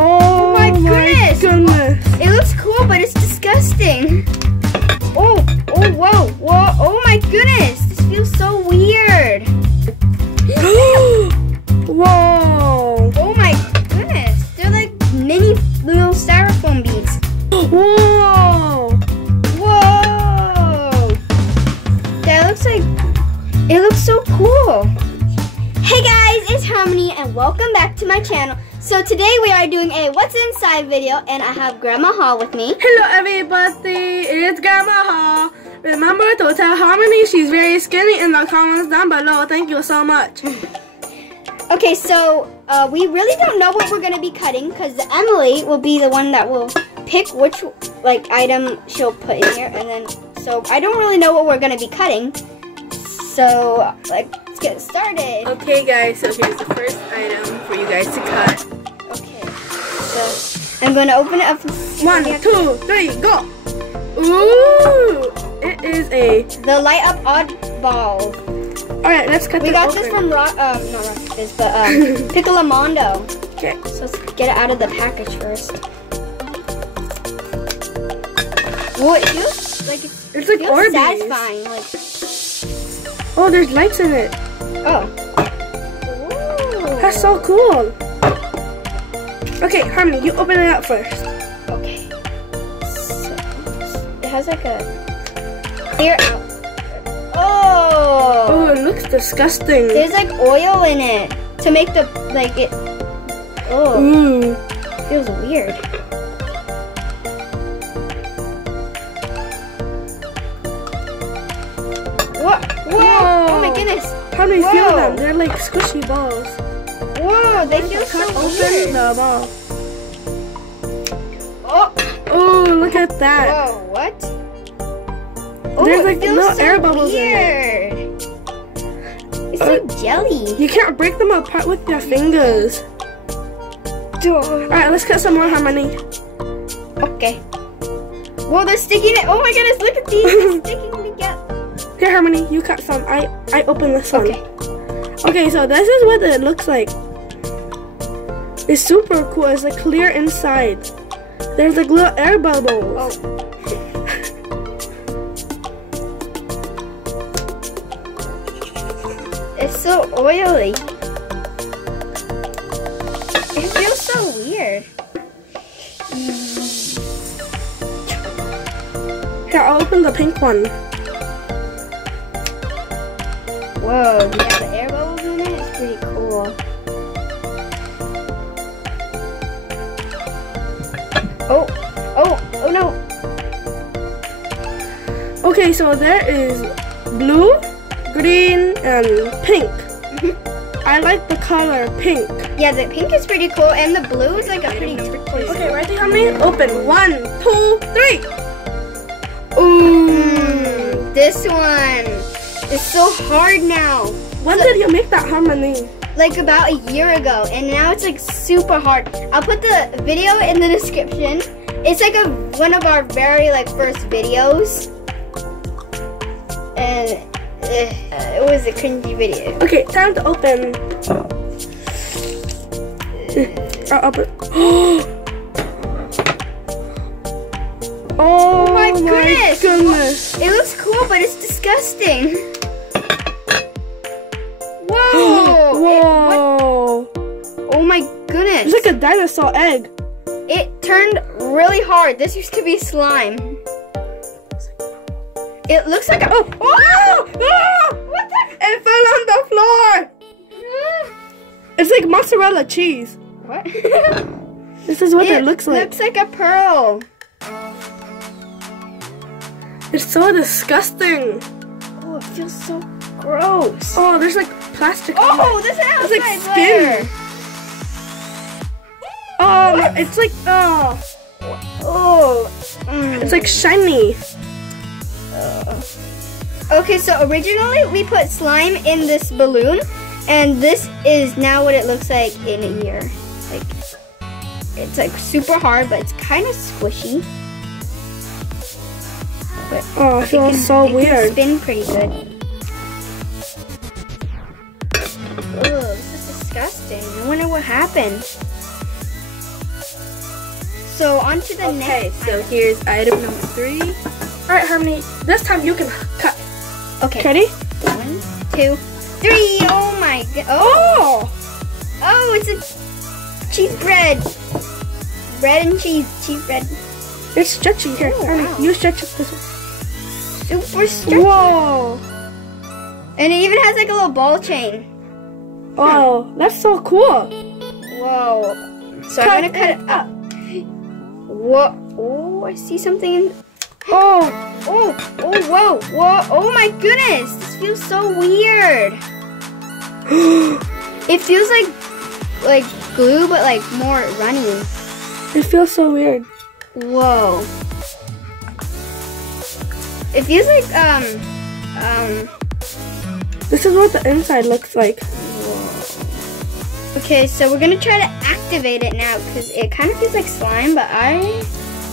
Oh my goodness! It looks cool, but it's disgusting. Oh, whoa. Oh my goodness! This feels so weird. Whoa! Oh my goodness! They're like mini little styrofoam beads. Whoa! That looks like, it looks so cool. Hey guys, it's Harmony and welcome back to my channel. So today we are doing a what's inside video and I have Grandma Hall with me. Hello everybody, it's Grandma Hall. Remember to tell Harmony she's very skinny in the comments down below. Thank you so much. Okay, so we really don't know what we're going to be cutting because Emily will be the one that will pick which item she'll put in here, and then so I don't really know what we're going to be cutting. So let's get started. Okay guys, so here's the first item for you guys to cut. Okay, so I'm going to open it up. 1, 2, 3, go! Ooh! It is the light up oddball. Alright, let's cut We got this from not Rockfizz, but Piccolomondo. Okay. So let's get it out of the package first. Well, it feels like it's like Orbeez. Satisfying. Oh, there's lights in it. Oh. Ooh. That's so cool. Okay, Harmony, you open it up first. Okay. So, it has like a clear out. Oh! Oh, it looks disgusting. There's like oil in it to make the it. Oh. Feels weird. What? Whoa! Oh my goodness! How do you feel them? They're like squishy balls. Whoa! They feel so weird. The ball. Oh! Oh! Look at that. Whoa! What? There's like little air bubbles in it. It's like jelly. You can't break them apart with your fingers. Alright, let's cut some more, Harmony. Okay. Whoa, they're sticking it. Oh my goodness, look at these. They're sticking together. Here, Harmony, you cut some. I open this one. Okay. Okay, so this is what it looks like. It's super cool. It's like clear inside. There's like little air bubbles. Oh. It's so oily. It feels so weird. Here, I'll open the pink one. Whoa, yeah, the air bubbles in it. It's pretty cool. Oh no. Okay, so there is blue, green, and pink. I like the color pink. Yeah, the pink is pretty cool, and the blue is like a pretty cool. Okay, ready, Harmony? Open. 1, 2, 3. Ooh, this one is so hard now. When did you make that, Harmony? Like about a year ago, and now it's like super hard. I'll put the video in the description. It's like one of our very first videos, and it was a cringy video. Okay, time to open. I'll open. Oh my goodness! It looks cool, but it's disgusting. Whoa! Whoa! Oh my goodness! It's like a dinosaur egg. It turned really hard. This used to be slime. It looks like a what the? It fell on the floor. It's like mozzarella cheese. What? This is what it looks like. It looks like a pearl. It's so disgusting. Oh, it feels so gross. Oh, there's like plastic. Oh, this is like skin. Oh, it's like it's like shiny. Okay, so originally we put slime in this balloon, and this is now what it looks like in here. It's like super hard, but it's kind of squishy. But oh, it feels so weird. It can spin pretty good. Ugh, this is disgusting. I wonder what happened. so on to the next. Okay, so here's item number 3. Alright, Harmony, this time you can cut. Okay. Ready? 1, 2, 3. Oh my god. Oh! Oh, it's a cheese bread. Bread and cheese. Cheese bread. It's stretchy. Here, Oh, Harmony, wow. you stretch it this way. Super stretchy. Whoa! And it even has like a little ball chain. Oh, that's so cool. Whoa. So I'm gonna cut it up. Whoa. Oh, I see something. Oh! Oh, whoa. Oh my goodness. This feels so weird. It feels like glue, but like more runny. It feels so weird. Whoa. It feels like, This is what the inside looks like. okay, so we're gonna try to activate it now because it kind of feels like slime, but I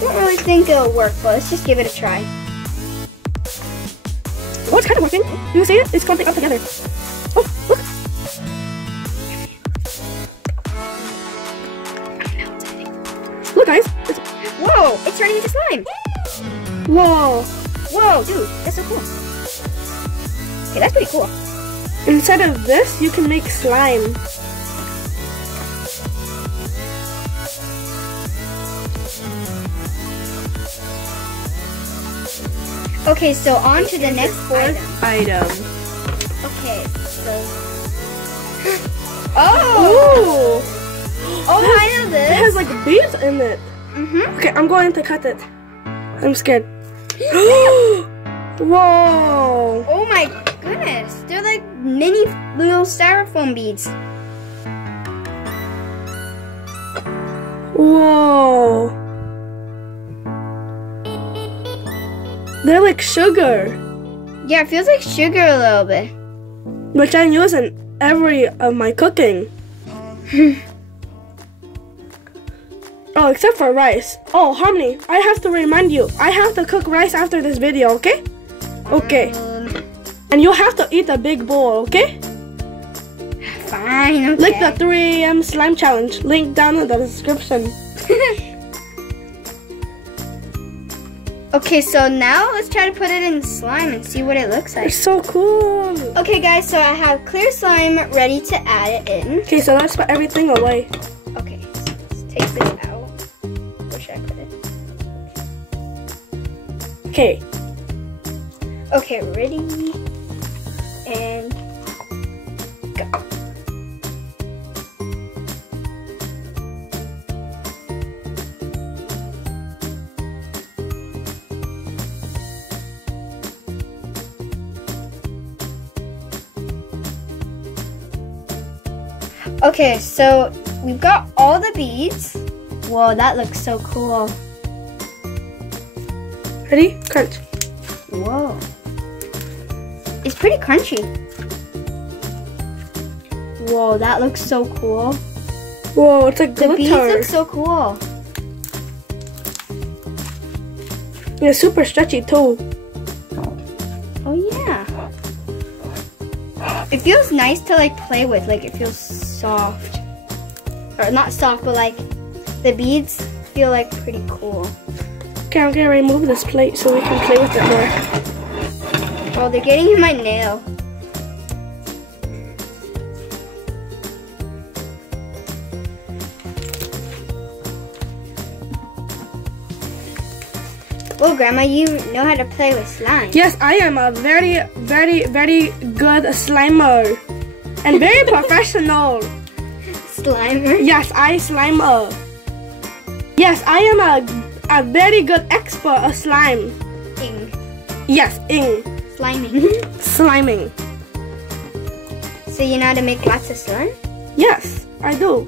don't really think it'll work, but let's just give it a try. Oh, it's kind of working. You see it? It's clumping up together. Oh, look. Look, guys. Whoa, it's turning into slime. Whoa. Whoa, dude, that's so cool. Okay, that's pretty cool. Instead of this, you can make slime. Okay, so on to the next Item. Okay, so... Oh! Oh, I know this. It has like beads in it. Mm-hmm. Okay, I'm going to cut it. I'm scared. Whoa! Oh my goodness, they're like mini little styrofoam beads. Whoa! They're like sugar, Yeah, it feels like sugar a little bit. which I use in every of my cooking. Oh, except for rice. Oh, Harmony, I have to remind you, I have to cook rice after this video, okay? Okay. And you have to eat a big bowl, okay? Fine, okay. Like the 3 AM slime challenge, link down in the description. Okay, so now let's try to put it in slime and see what it looks like. It's so cool. Okay guys, so I have clear slime ready to add it in. Okay, so let's put everything away. Okay, so let's take this out. Where should I put it? Okay. Okay, ready? And go. Okay, so we've got all the beads. Whoa, that looks so cool. Ready? Crunch. Whoa. It's pretty crunchy. Whoa, that looks so cool. Whoa, it's like The beads glitter. look so cool. It's super stretchy too. Oh yeah. It feels nice to like play with, like it feels soft. Or not soft, but like the beads feel like pretty cool. Okay, I'm gonna remove this plate so we can play with it more. Oh, they're getting in my nail. Well, Grandma, you know how to play with slime. Yes, I am a very, very, very good slimer. And very professional. Slimer? Yes, I slimer. Yes, I am a very good expert of slime. Ing. Yes, ing. Sliming. Sliming. So you know how to make lots of slime? Yes, I do.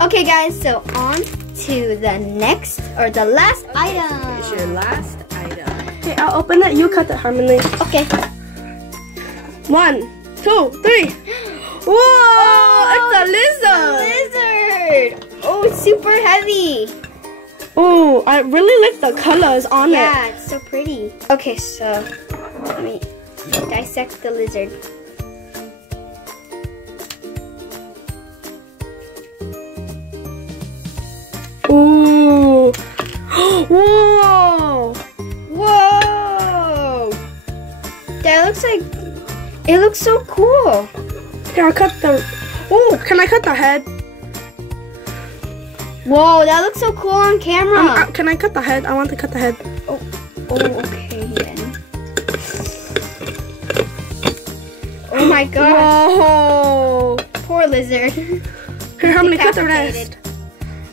Okay guys, so on to the next, or the last item. Here's your last item. Okay, I'll open it. You cut it, Harmony. Okay. 1, 2, 3. Whoa! It's a lizard. Lizard! Oh, it's super heavy. Oh, I really like the colors on Yeah, it. it's so pretty. Okay, so let me dissect the lizard. Ooh. Whoa! Whoa! That looks like, it looks so cool. Here, I'll cut the, oh, can I cut the head? Whoa, that looks so cool on camera. Can I cut the head? I want to cut the head. Oh, okay then. Oh my gosh. Whoa! Poor lizard. Here, how many cut the rest?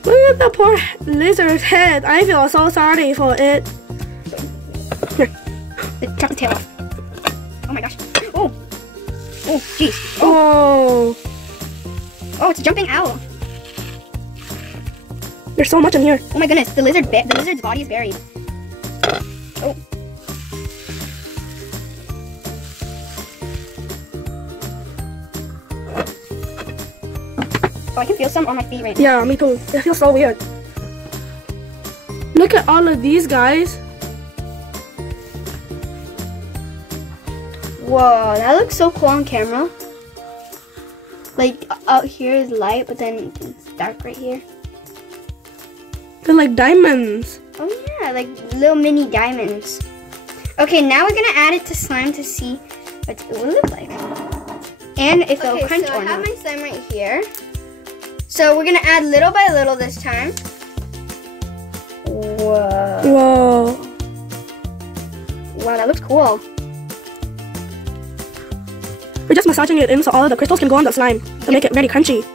Look at the poor lizard's head. I feel so sorry for it. Here. Chop the tail off. Oh my gosh. Oh. Oh, jeez. Oh. Oh, it's a jumping owl. There's so much in here. Oh my goodness, the lizard's body is buried. Oh. Oh, I can feel some on my feet right now. Yeah, me too. It feels so weird. Look at all of these guys. Whoa, that looks so cool on camera. Like, out here is light, but then it's dark right here. They're like diamonds. Oh yeah, like little mini diamonds. Okay, now we're gonna add it to slime to see what it will look like. And if it'll crunch or not. I have my slime right here. So we're gonna add little by little this time. Whoa. Whoa. Wow, that looks cool. We're just massaging it in so all of the crystals can go on the slime to make it very crunchy.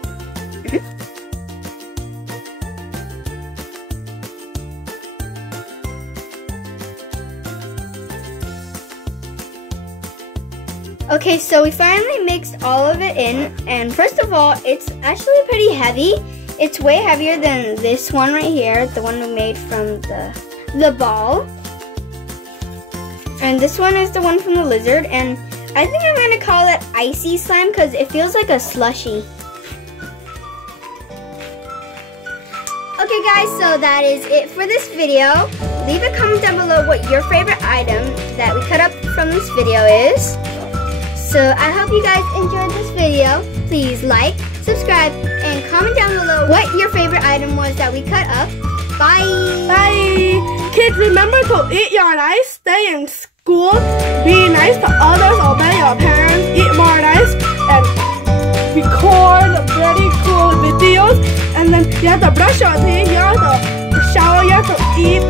Okay, so we finally mixed all of it in, and first of all, it's actually pretty heavy. It's way heavier than this one right here, the one we made from the ball. And this one is the one from the lizard, and I think I'm gonna call it icy slime because it feels like a slushy. Okay guys, so that is it for this video. Leave a comment down below what your favorite item that we cut up from this video is. So I hope you guys enjoyed this video. Please like, subscribe, and comment down below what your favorite item was that we cut up. Bye! Bye! Kids, remember to eat your rice, stay in school, be nice to others, obey your parents, eat more rice, and record very cool videos. And then you have to brush your teeth, you have to shower, you have to eat.